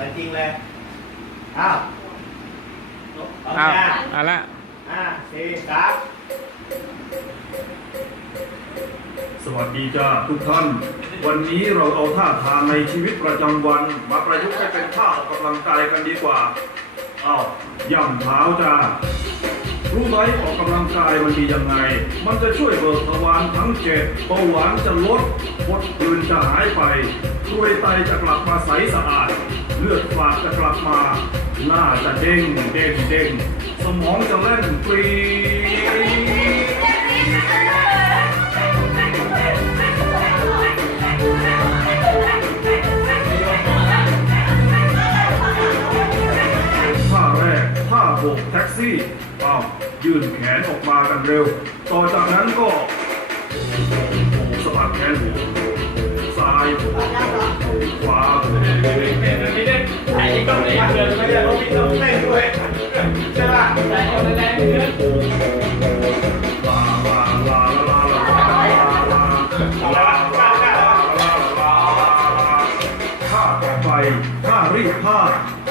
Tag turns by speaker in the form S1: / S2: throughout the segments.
S1: มือนจริงเลยอ้าวพร้อม
S2: อ้าว
S1: ยัง
S2: เอาละ
S1: ห้าสี่สาม
S3: สวัสดีจ้าทุกท่าน วันนี้เราเอาท่าทางในชีวิตประจำวัน มาประยุกต์ให้เป็นท่าออกกำลังกายกันดีกว่าเอาย่ำเท้าจ้ารู้ไหมออกกำลังกายมันดียังไง มันจะช่วยเบิกทวารทั้งเจ็ดเบาหวานจะลดพดปืนจะหายไปรวยไตจะกลับมาใสสะอาด เลือดฝาดจะกลับมา หน้าจะเด้งเด้งเด้งสมองจะแล่นปรีท่าแรกท่าโบกแท็กซี่อ้าวยื่นแขนออกมากันเร็ว ต่อจากนั้นก็โบกโบกสะบัดแขนโบกซ้ายโบกขวาโบก
S1: ไอ้ก็ไม่อยากเดินไม่ได้ต้องวิ่งต้องเต้นด้วยา
S3: ต่อไปท่ารีบผ้า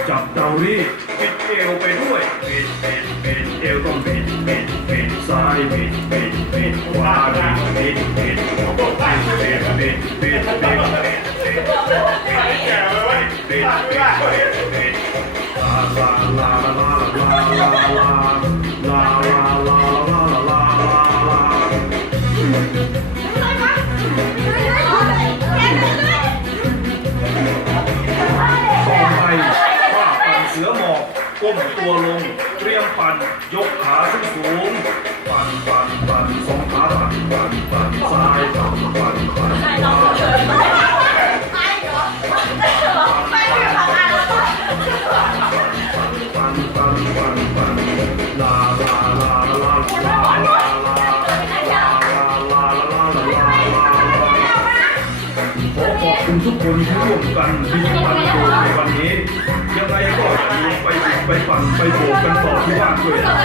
S3: จับเตารีดปิดเอวไปด้วยปิดปิดปิดเอวต้องปิดปิดปิดซ้ายปิดปิดปิดขวาปิดปิดปิดปิดปิดปิดปิดปิดปิดปิดปิดปิดปิด ก้มตัวลงเตรียมปั่นยกขาขึ้นสูง ปั่นปั่นปั่นสองขาปั่นปั่นปั่นซ้ายปั่นปั่นปั่นขวาปั่นปั่นปั่นปั่นลาลาลาลาลาลาขอขอบคุณทุกคนที่ร่วมกันที่งปั่ตัวในวันนี้ยังไงก็อย่าลืมไป ไปปั่นไปโบกกันต่อที่บ้านด้วยนะ